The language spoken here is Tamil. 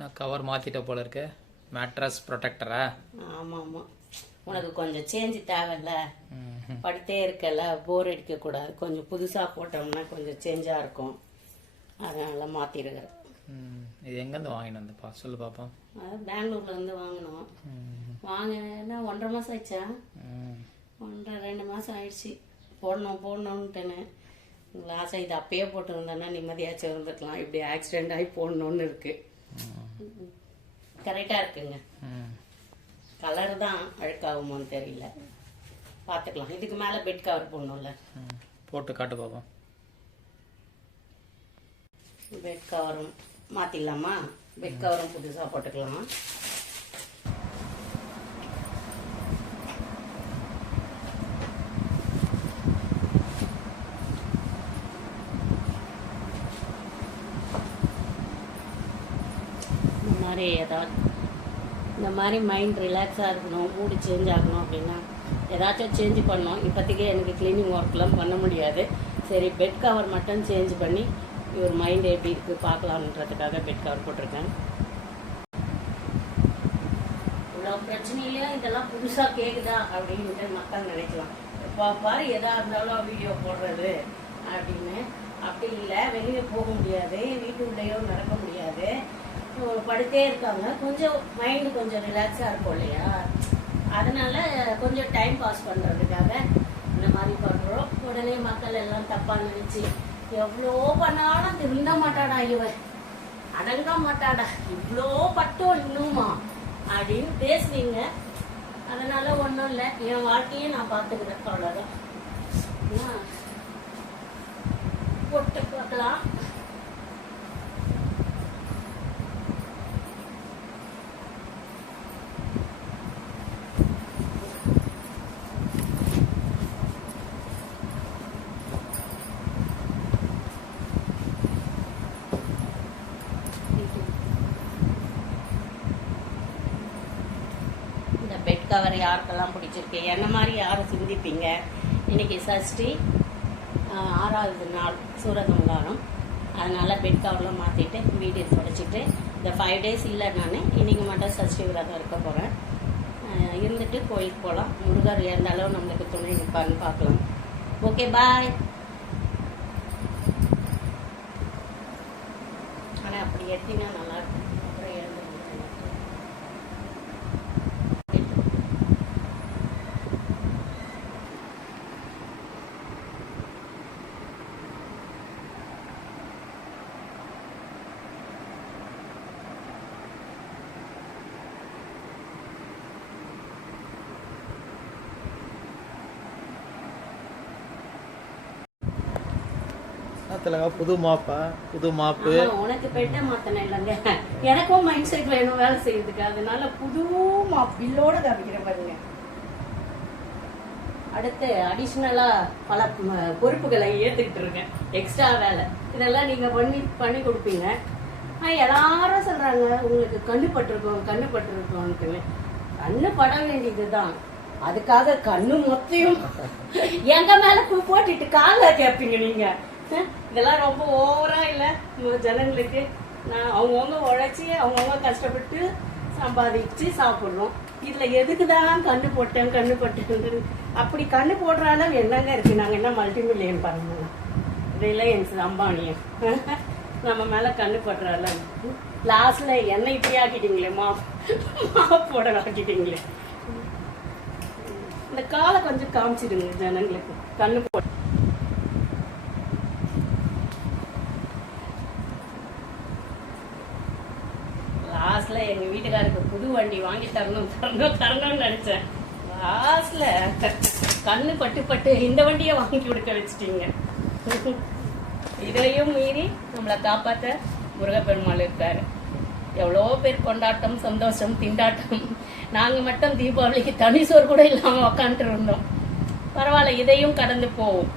நான் கவர் மாற்றிட்ட போல இருக்கு. மேட்ரஸ் ப்ரொடெக்டரா? ஆமாம் ஆமாம். உனக்கு கொஞ்சம் சேஞ்சு தேவையில்ல, படுத்தே இருக்கல, போர் அடிக்கக்கூடாது, கொஞ்சம் புதுசாக போட்டோம்னா கொஞ்சம் சேஞ்சாக இருக்கும், அதனால மாற்றிருக்கிறேன். இது எங்கேருந்து வாங்கினு வந்துப்பா சொல்லு பாப்போம். அது பெங்களூர்லேருந்து வாங்கினோம். வாங்கினா 1.5 மாதம் ஆயிடுச்சா? 1.5-2 மாதம் ஆயிடுச்சு. போடணுன்ட்டுன்னு ஆசை. இது அப்பயே போட்டுருந்தேன்னா நிம்மதியாச்சும் இருந்துக்கலாம். இப்படி ஆக்சிடென்ட் ஆகி போடணுன்னு இருக்கு. கரெக்டாக இருக்குங்க. கலர் தான் அழுக்காகுமோன்னு தெரியல, பார்த்துக்கலாம். இதுக்கு மேலே பெட் கவர் போடணும்ல, போட்டு காட்டு பாப்போம். பெட் கவரும் மாற்றிடலாமா? பெட் கவரும் புதுசாக போட்டுக்கலாம். இந்த மாதிரி மைண்ட் ரிலாக்ஸாக இருக்கணும், மூடு சேஞ்ச் ஆகணும் அப்படின்னா ஏதாச்சும் சேஞ்ச் பண்ணோம். இப்போதைக்கு எனக்கு க்ளீனிங் ஒர்க்லாம் பண்ண முடியாது. சரி, பெட் கவர் மட்டும் சேஞ்ச் பண்ணி இவர் மைண்ட் எப்படி இருக்குது பார்க்கலான்றதுக்காக பெட் கவர் போட்டிருக்கேன். இவ்வளோ பிரச்சனையிலையும் இதெல்லாம் புதுசாக கேட்குதா அப்படின்ட்டு மக்கள் நினைக்கலாம். இப்போ பாரு எதாக இருந்தாலும் வீடியோ போடுறது அப்படின்னு. அப்படி இல்லை, வெளியே போக முடியாது, வீட்டுக்குள்ளேயோ நடக்க முடியாது, படுத்தே இருக்காங்க. கொஞ்சம் மைண்டு கொஞ்சம் ரிலாக்ஸாக இருக்கும் இல்லையா, அதனால கொஞ்சம் டைம் பாஸ் பண்ணுறதுக்காக இந்த மாதிரி பண்ணுறோம். உடனே மக்கள் எல்லாம் தப்பாக நினச்சி எவ்வளோ பண்ணாலும் திருந்த மாட்டாடா, இவன் அடங்க மாட்டாடா, இவ்வளோ பட்டம் இன்னுமா அப்படின்னு பேசுவீங்க. அதனால ஒன்றும் இல்லை, என் வாழ்க்கையை நான் பார்த்துக்கிறேன், அவ்வளோதான். போட்டு பார்க்கலாம். பெட் கவர் யாருக்கெல்லாம் பிடிச்சிருக்கு, என்ன மாதிரி யாரும் சிந்திப்பீங்க? இன்னைக்கு சஷ்டி, 6வது நாள் சூரசம்ஹாரம். அதனால் பெட் கவர்லாம் மாற்றிட்டு வீட்டை தொடச்சிட்டு இந்த 5 days இல்லை, நான் இன்றைக்கி மட்டும் சஷ்டி விரதம் இருக்க போகிறேன். இருந்துட்டு கோயிலுக்கு போகலாம். முருகர் எந்த அளவு நம்மளுக்கு துணை நிற்பான்னு பார்க்கலாம். ஓகே, பாய். ஆனால் அப்படி எடுத்தினா நல்லாயிருக்கும். அப்புறம் எழுந்து புது மாப்பா, புது மாப்பு. உனக்கு பெட்ட மாத்தன இல்லைங்க, எனக்கும் மைண்ட் செட் வேணும் வேலை செய்யறதுக்கு. அதனால புது மாப் பில்லோட காமிக்கிற பாருங்க. அடுத்து அடிஷ்னலா பல பொறுப்புகளை ஏத்துக்கிட்டு இருக்கேன், எக்ஸ்ட்ரா வேலை. இதெல்லாம் நீங்க பண்ணி கொடுப்பீங்க. எல்லாரும் சொல்றாங்க உங்களுக்கு கண்ணு பட்டிருக்கோன்ட்டு. கண்ணு பட வேண்டியதுதான். அதுக்காக கண்ணு மொத்தையும் எங்க மேல போட்டுட்டு கால கேட்பீங்க நீங்க. இதெல்லாம் ரொம்ப ஓவரா இல்ல ஜனங்களுக்கு? நான் அவங்கவுங்க உழைச்சி அவங்கவுங்க கஷ்டப்பட்டு சம்பாதிச்சு சாப்பிடுறோம். இதுல எதுக்குதான் கண்ணு போட்டேன் அப்படி கண்ணு போடுற அளவு என்னங்க இருக்கு? நாங்க என்ன மல்டிமில்லியன் பண்ணணும்? ரிலையன்ஸ் அம்பானியம் நம்ம மேல கண்ணு போடுற அளவு. லாஸ்ட்ல என்ன இப்படி ஆக்கிட்டீங்களே, போட ஆக்கிட்டீங்களே. இந்த காலை கொஞ்சம் காமிச்சிடுங்க ஜனங்களுக்கு. கண்ணு போட லாஸ்ட்ல எங்க வீட்டுக்காருக்கு புது வண்டி வாங்கி தரணும்னு நினைச்சேன். லாஸ்ட்ல கண்ணு பட்டு இந்த வண்டியை வாங்கி கொடுக்க வச்சுட்டீங்க. இதையும் மீறி நம்மளை காப்பாற்ற முருகப்பெருமாள் இருக்காரு. எவ்வளோ பேர் கொண்டாட்டம், சந்தோஷம், திண்டாட்டம். நாங்கள் மட்டும் தீபாவளிக்கு தனி சோறு கூட இல்லாமல் உக்காந்துட்டு இருந்தோம். பரவாயில்ல, இதையும் கடந்து போவோம்.